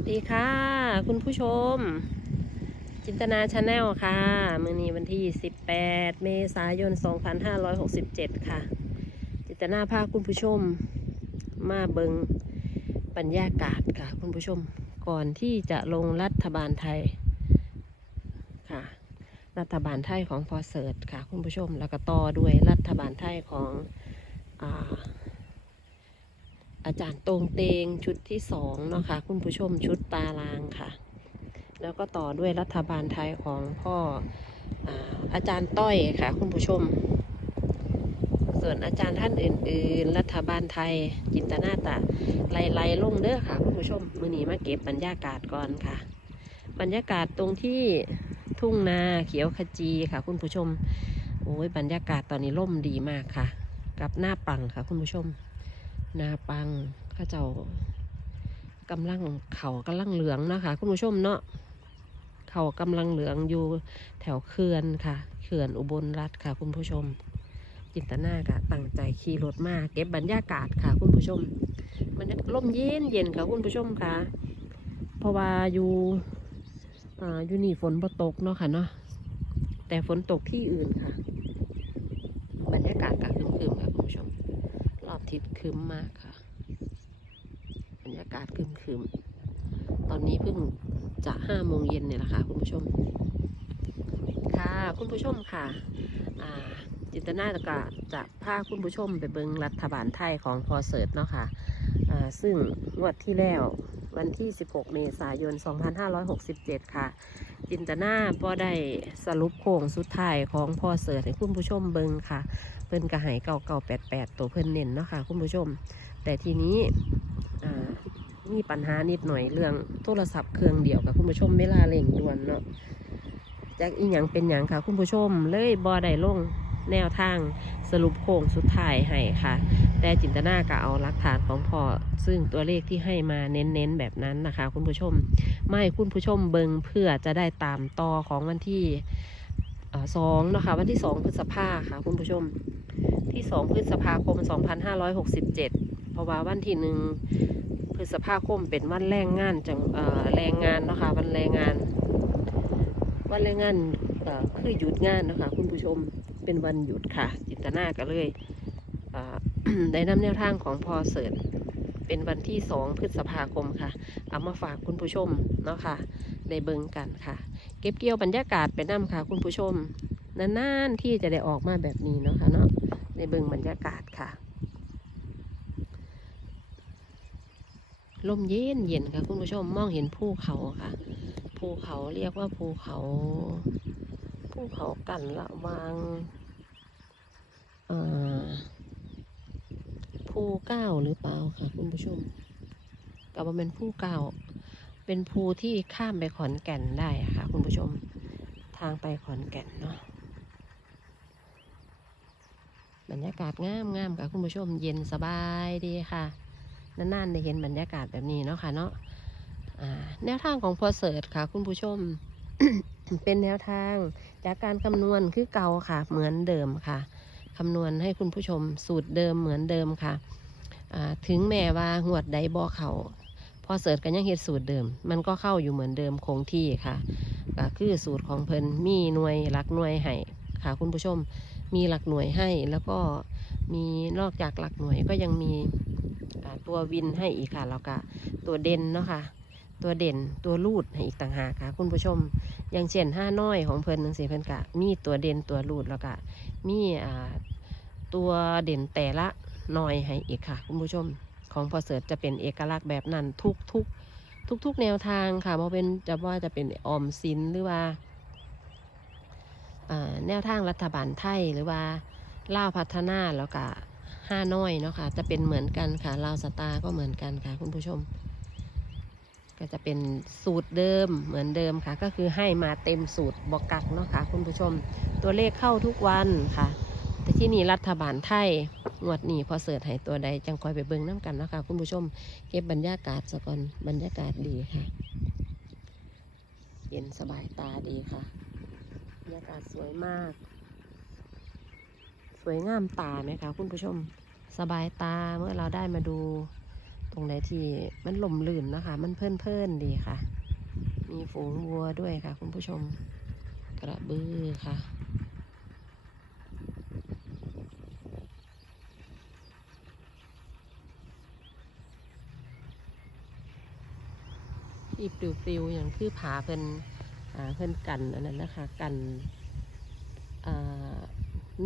วัสดีค่ะ คุณผู้ชม จินตนาชาแนลค่ะมือนี้วันที่ 18 เมษายน 2567 ค่ะ จินตนาพาคุณผู้ชม มาเบิงบรรยากาศค่ะ คุณผู้ชมก่อนที่จะลงรัฐบาลไทยค่ะ รัฐบาลไทยของพอเสิร์ตค่ะ คุณผู้ชมแล้วก็ต่อด้วยรัฐบาลไทยของอ่า อาจารย์ตรงเตงชุดที่สองเนาะค่ะคุณผู้ชมชุดตารางค่ะ แล้วก็ต่อด้วยรัฐบาลไทยของพ่ออาอาจารย์ต้อยค่ะ คุณผู้ชม ส่วนอาจารย์ท่านอื่น ๆ รัฐบาลไทยจินตนาตะไล่ๆลงเด้อค่ะ คุณผู้ชมมือนี้มาเก็บบรรยากาศก่อนค่ะ บรรยากาศตรงที่ทุ่งนาเขียวขจีค่ะ คุณผู้ชมโอ้ยบรรยากาศตอนนี้ร่มดีมากค่ะ กับหน้าปังค่ะ คุณผู้ชม นาปังข้าเจ้ากำลังเขากำลังเหลืองนะคะ คุณผู้ชมเนาะเขากำลังเหลืองอยู่แถวเขื่อนค่ะ เขื่อนอุบลรัฐค่ะ คุณผู้ชม จินตนากะตั้งใจขี่รถมาเก็บบรรยากาศค่ะ คุณผู้ชม มันร่มเย็นเย็นค่ะคุณผู้ชมค่ะ เพราะว่าอยู่อ่าอยู่นี่ฝนบ่ตกเนาะค่ะเนาะแต่ฝนตกที่อื่นค่ะ บรรยากาศกะครึมๆค่ะ รอบทิศครึ้มมากค่ะบรรยากาศครึมครึมตอนนี้เพิ่งจะห้าโมงเย็นเนี่ยแหละค่ะคุณผู้ชม ค่ะคุณผู้ชมค่ะอ่าจินตนาจะกะจะพาคุณผู้ชมไปเบิงรัฐบาลไทยของพอเสิร์ตเนาะค่ะอ่าซึ่งงวดที่แล้ว วันที่ 16 เมษายน 2567 ค่ะ จินตนาก็ได้สรุปโค้งสุดท้ายของพอเสิร์ตให้คุณผู้ชมเบิงค่ะ เพิ่นกระหายเก่าเก่าแปดแปดตัวเพิ่นเน้นเนาะค่ะ คุณผู้ชม แต่ทีนี้มีปัญหานิดหน่อยเรื่องโทรศัพท์เครื่องเดียวกับคุณผู้ชมเวลาเร่งด่วนเนาะจากอีหยังเป็นหยังค่ะ คุณผู้ชมเลยบอได้ลง แนวทางสรุปโค้งสุดท้ายให้ค่ะ แต่จินตนาก็เอาหลักฐานของพอซึ่งตัวเลขที่ให้มาเน้นๆแบบนั้นนะคะ คุณผู้ชม ไม่คุณผู้ชมเบิงเพื่อจะได้ตามต่อของวันที่สองนะคะวันที่สองพฤษภาค่ะ คุณผู้ชมที่2พฤษภาคม 2567 เพราะว่าวันที่หนึ่งพฤษภาคมเป็นวันแรงงานจังแรงงานนาะคะวันแรงงาน วันแรงงานคือหยุดงานนะคะ คุณผู้ชม เป็นวันหยุดค่ะ จินตนาก็เลยได้นำแนวทางของพอเสิร์ตเป็นวันที่2พฤษภาคมค่ะ เอามาฝากคุณผู้ชมเนาะค่ะได้เบิงกันค่ะ เก็บเกี่ยวบรรยากาศไปนํค่ะ คุณผู้ชมนานๆที่จะได้ออกมาแบบนี้เนาะค่ะเนาะในเบิงบรรยากาศค่ะลมเย็นเย็นค่ะ คุณผู้ชมมองเห็นภูเขาค่ะภูเขาเรียกว่าภูเขาภูเขากันละวาง ภูเก้าหรือเปล่าค่ะคุณผู้ชมกับว่าเป็นภูเก้า เป็นภูที่ข้ามไปขอนแก่นได้ค่ะ คุณผู้ชม ทางไปขอนแก่นเนาะ บรรยากาศงามงามค่ะคุณผู้ชม เย็นสบายดีค่ะ นานๆได้เห็นบรรยากาศแบบนี้เนาะค่ะเนาะแนวทางของพอเสิร์ตค่ะ คุณผู้ชม เป็นแนวทางจากการคำนวณคือเก่าค่ะ เหมือนเดิมค่ะ คำนวณให้คุณผู้ชมสูตรเดิมเหมือนเดิมค่ะถึงแม้ว่าหวดใดบ่เขาพอเสิร์ตกันยังเฮ็ดสูตรเดิม มันก็เข้าอยู่เหมือนเดิมคงที่ค่ะก็คือสูตรของเพิ่นมีหน่วยหลักหน่วยให้ค่ะคุณผู้ชมมีหลักหน่วยให้แล้วก็มีนอกจากหลักหน่วยก็ยังมีตัววินให้อีกค่ะแล้วก็ตัวเด่นเนาะค่ะ ตัวเด่นตัวรูดให้อีกต่างหากค่ะ คุณผู้ชม อย่างเช่นห้าน้อยของเพิ่นนังสีเพิ่นกะมีตัวเด่นตัวรูดแล้วก็มีอ่าตัวเด่นแต่ละน่อยให้อีกค่ะ คุณผู้ชม ของพอเสิร์ตจะเป็นเอกลักษณ์แบบนั้นทุกทุกทุกทุกแนวทางค่ะเพราะเป็นจะว่าจะเป็นออมสินหรือว่าแนวทางรัฐบาลไทยหรือว่าล่าวพัฒนาแล้วก็ห้าน้อยเนาะค่ะจะเป็นเหมือนกันค่ะลาวสตาร์ก็เหมือนกันค่ะคุณผู้ชม ก็จะเป็นสูตรเดิมเหมือนเดิมค่ะ ก็คือให้มาเต็มสูตรบอกกักเนาะค่ะคุณผู้ชมตัวเลขเข้าทุกวันค่ะ แต่ที่นี่รัฐบาลไทยงวดนี้พอเสิร์ชให้ตัวใดจังคอยไปเบิ่งน้ำกันเนาะคะคุณผู้ชม เก็บบรรยากาศซะก่อนบรรยากาศดีค่ะ เย็นสบายตาดีค่ะบรรยากาศสวยมาก สวยงามตาไหมคะคุณผู้ชม สบายตาเมื่อเราได้มาดู ตรงไหนที่มันหล่มลื่นนะคะ มันเพลินเพลินดีค่ะ มีฝูงวัวด้วยค่ะ คุณผู้ชม กระบือค่ะอีปลิวๆอย่างคือผาเพิ่นอ่าเพิ่นกันอันนั้นนะคะ กัน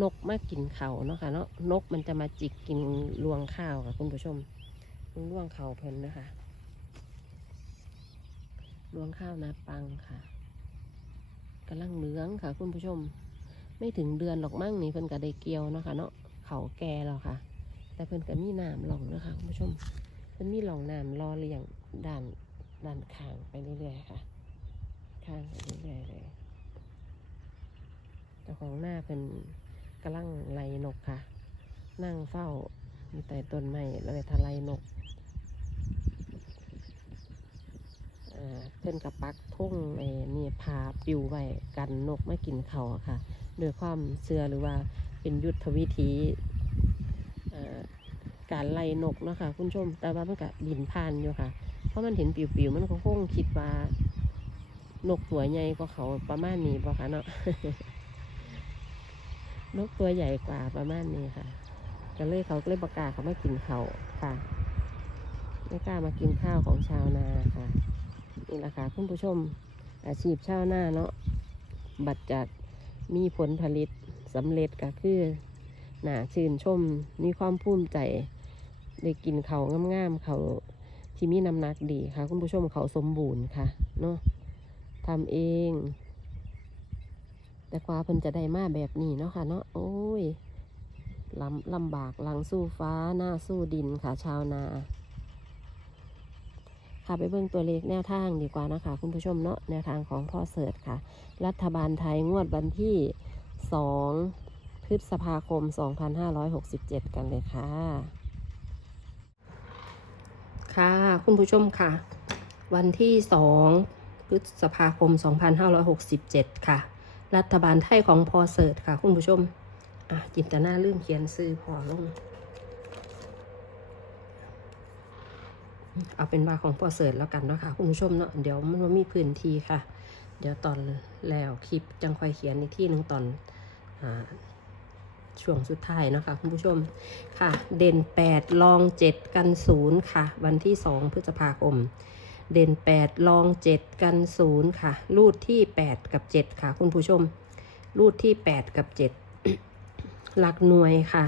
นกมากินเขาวเนาะค่ะเนาะนกมันจะมาจิกกินรวงข้าวค่ะคุณผู้ชม รวงเข่าเพลินนะคะรวงข้าวนาปังค่ะกำลังเหลืองค่ะ คุณผู้ชม ไม่ถึงเดือนหรอกมั่งนี่เพิ่นก็ได้เกี่ยวเนาะค่ะเนาะเขาแก่แล้วค่ะ แต่เพิ่นก็มีน้ำหลองนะคะคุณผู้ชมเพิ่นมีหลองน้ำรอเลี้ยงด่านดันข้างไปเรื่อยๆค่ะ ข้างไปเรื่อยๆเลยเจ้าของหน้าเป็นกำลังไล่นกค่ะ นั่งเฝ้าอยู่ใต้ต้นไม้แล้วไปทะไลนกอ่า เพิ่นกับปักทุ่งไอ้นี่พาปิวไว้กันนกไม่กินเขาค่ะโดยความเชื่อหรือว่าเป็นยุทธวิธีการไล่นกเนาะคะคุณผู้ชม แต่ว่ามันก็บินผ่านอยู่ค่ะ เพราะมันเห็นปิวๆมันก็คงคิดว่านกตัวใหญ่กว่าเขาประมาณนี้ป่ะคะเนาะนกตัวใหญ่กว่าประมาณนี้ค่ะ ก็เลยเขาก็เลยประกาศเขาไม่กินเขาค่ะ ไม่กล้ามากินข้าวของชาวนาค่ะ นี่แหละค่ะคุณผู้ชมอาชีพชาวนาเนาะบัดจัดมีผลผลิตสำเร็จก็คือหนาชื่นชมมีความภูมิใจได้กินเขางามๆเขาที่มีน้ำหนักดีค่ะ คุณผู้ชมเขาสมบูรณ์ค่ะเนาะทำเอง แต่กว่าเพิ่นจะได้มาแบบนี้เนาะค่ะเนาะโอ้ยลำลำบากลังสู้ฟ้าหน้าสู้ดินค่ะชาวนา ค่ะไปเบิ่งตัวเลขแนวทางดีกว่านะคะ คุณผู้ชมเนาะแนวทางของพ่อเสิร์ชค่ะ รัฐบาลไทยงวดวันที่ 2 พฤษภาคม 2567 กันเลยค่ะ ค่ะคุณผู้ชมค่ะ วันที่สองพฤษภาคม 2567 ค่ะ รัฐบาลไทยของพอเสิร์ตค่ะ คุณผู้ชมจินตนาลืมเขียนซื้อพอลง เอาเป็นว่าของพ่อเสิร์ตแล้วกันเนาะค่ะคุณผู้ชมเนาะเดี๋ยวมันบ่มีพื้นที่ค่ะ เดี๋ยวตอนแล้วคลิปจังค่อยเขียนในที่หนึ่งตอนอช่วงสุดท้ายเนาะค่ะคุณผู้ชมค่ะ เด่น 8 ลอง 7 กัน 0 ค่ะ วันที่ 2 พฤษภาคม เด่น 8 ลอง 7 กัน 0 ค่ะ รูดที่ 8 กับ 7 ค่ะ คุณผู้ชม รูดที่ 8 กับ 7 หลักหน่วยค่ะ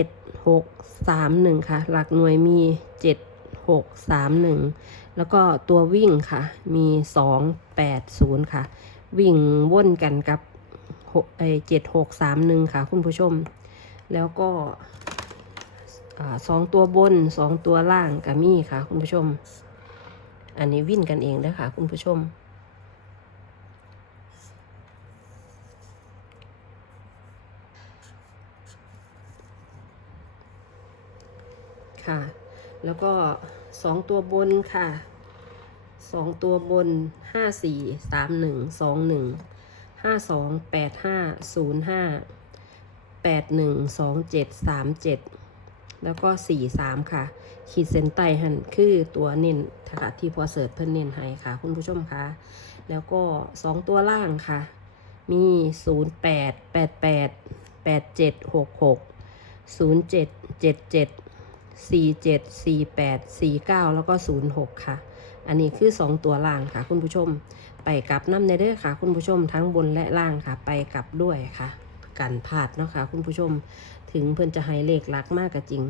7 6 3 1 ค่ะ หลักหน่วยมี 7 6 3 1 แล้วก็ตัววิ่งค่ะ มี 2 8 0 ค่ะ วิ่งว่นกันกับ6ไอ้7 6 3 1ค่ะ คุณผู้ชม แล้วก็สองตัวบนสองตัวล่างกับมี่ค่ะ คุณผู้ชม อันนี้วิ่นกันเองนะคะคุณผู้ชมค่ะ แล้วก็สองตัวบนค่ะสองตัวบนห้าสี่สามหนึ่งสองหนึ่งห้าสองแปดห้าศูนย์ห้าแปดหนึ่งสองเจ็ดสามเจ็ดแล้วก็สี่สามค่ะ ขีดเส้นใต้หันคือตัวเน้นค่ะที่พอเสิร์ชเพิ่นเน้นให้ค่ะ คุณผู้ชมคะแล้วก็สองตัวล่างค่ะ มีศูนย์แปดแปดแปดแปดเจ็ดหกหกศูนย์เจ็ดเจ็ดเจ็ด สี่เจ็ดสี่แปดสี่เก้าแล้วก็ศูนย์หกค่ะ อันนี้คือสองตัวล่างค่ะ คุณผู้ชม ไปกลับน้ำในเด้อค่ะ คุณผู้ชมทั้งบนและล่างค่ะ ไปกลับด้วยค่ะ กันพลาดเนาะค่ะ คุณผู้ชม ถึงเพิ่นจะให้เลขหลักมากก็จริง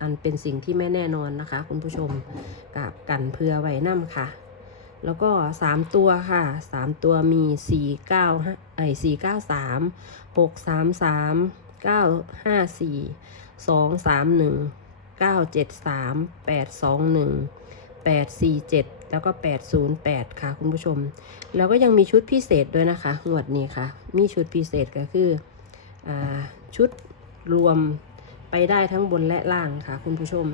อันเป็นสิ่งที่ไม่แน่นอนนะคะ คุณผู้ชมกับกันเพื่อไว้น้ำค่ะ แล้วก็สามตัวค่ะสามตัวมีสี่เก้าไอสี่เก้า สามหกสามสามเก้าเจ็ดสามแปดสองหนึ่งแปดสี่เจ็ดแล้วก็แปดศูนย์แปดค่ะคุณผู้ชม แล้วก็ยังมีชุดพิเศษด้วยนะคะงวดนี้ค่ะ มีชุดพิเศษก็คืออชุดรวมไปได้ทั้งบนและล่างค่ะคุณผู้ชม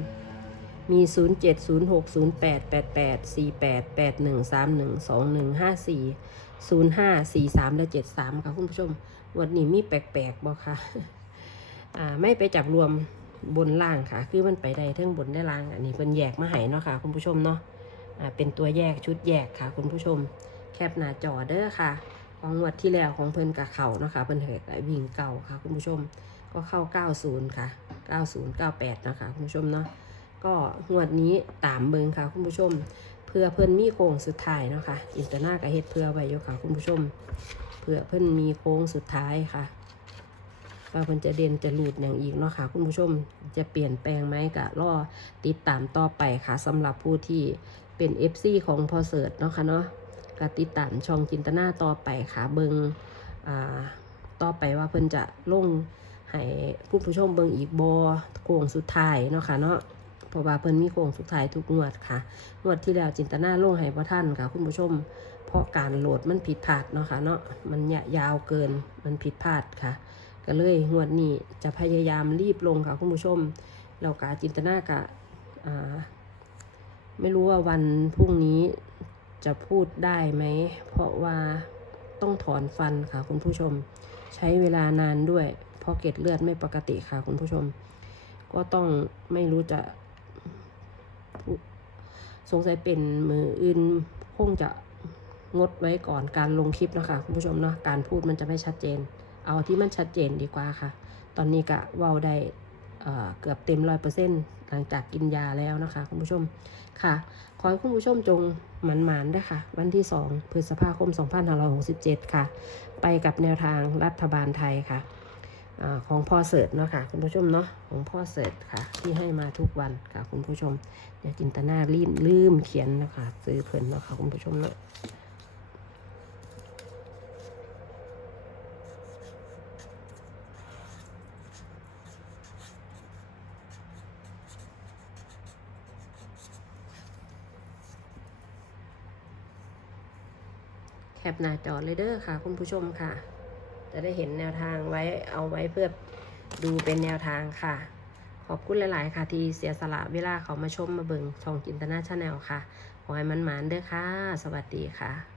มี 0 7 0 6 0 8 8 8 4 8 8 1 3 1 2 1 5 4 0 5 4 3 และ 7 3 ค่ะคุณผู้ชม วันนี้มีแปลกๆบอกค่ะ ไม่ไปจับรวม บนล่างค่ะ คือมันไปได้ทั้งบนได้ล่าง อันนี้เพิ่นแยกมาให้เนาะค่ะ คุณผู้ชมเนาะอ่าเป็นตัวแยกชุดแยกค่ะ คุณผู้ชม แคปหน้าจอเด้อค่ะ ของงวดที่แล้วของเพิ่นกับเขาเนาะค่ะเพิ่นเหตุวิ่งเก่าค่ะ คุณผู้ชมก็เข้า 90 ค่ะ 90 98 นะคะ คุณผู้ชมเนาะก็งวดนี้ตามเบิงค่ะ คุณผู้ชม เพื่อเพิ่นมีโค้งสุดท้ายเนาะค่ะอินเตอร์นากับเฮ็ดเพื่อไว้อยู่ค่ะ คุณผู้ชม เพื่อเพิ่นมีโค้งสุดท้ายค่ะ ว่าเพิ่นจะเด่นจะหลุดอย่างอีกเนาะค่ะคุณผู้ชมจะเปลี่ยนแปลงไหมก็รอติดตามต่อไปค่ะสำหรับผู้ที่เป็น FC ของพอเสิร์ตเนาะค่ะเนาะก็ติดตามช่องจินตนาต่อไปค่ะเบิงอ่าต่อไปว่าเพิ่นจะลงให้ผู้ผู้ชมเบิ่งอีกบอโค้งสุดท้ายเนาะค่ะเนาะเพราะว่าเพิ่นมีโค้งสุดท้ายทุกงวดค่ะงวดที่แล้วจินตนาลงให้บ่ท่านค่ะ คุณผู้ชม เพราะการโหลดมันผิดพลาดเนาะค่ะเนาะมันยาวเกินมันผิดพลาดค่ะ ก็เลยงวดนี้จะพยายามรีบลงค่ะคุณผู้ชมแล้วก็จินตนากะอ่าไม่รู้ว่าวันพรุ่งนี้จะพูดได้ไหม เพราะว่าต้องถอนฟันค่ะคุณผู้ชม ใช้เวลานานด้วยเพราะเกล็ดเลือดไม่ปกติค่ะคุณผู้ชม ก็ต้องไม่รู้จะ สงสัยเป็นมืออื่นคงจะงดไว้ก่อนการลงคลิปนะคะคุณผู้ชมเนาะการพูดมันจะไม่ชัดเจน เอาที่มันชัดเจนดีกว่าค่ะ ตอนนี้กะเว้าได้เกือบเต็มร้อยเปอร์เซ็นต์หลังจากกินยาแล้วนะคะ คุณผู้ชมค่ะ ขอให้คุณผู้ชมจงหมันหมานด้วยค่ะ วันที่ 2 พฤษภาคม 2567 ค่ะ ไปกับแนวทางรัฐบาลไทยค่ะอของพ่อเสิร์ตเนาะค่ะ คุณผู้ชมเนาะของพ่อเสิร์ตค่ะ ที่ให้มาทุกวันค่ะ คุณผู้ชมเดี๋ยวจินตนาลืมลืมเขียนนะคะซื้อเพิ่นเนาะค่ะคุณผู้ชมเนาะ คปหน้าจอเลยเด้อค่ะ คุณผู้ชมค่ะ จะได้เห็นแนวทางไว้เอาไว้เพื่อดูเป็นแนวทางค่ะ ขอบคุณหลาย ๆ ค่ะ ที่เสียสละเวลาเขามาชมมาเบิ่งช่องจินตนาชาแนลค่ะ ขอให้มันหมานเด้อค่ะ สวัสดีค่ะ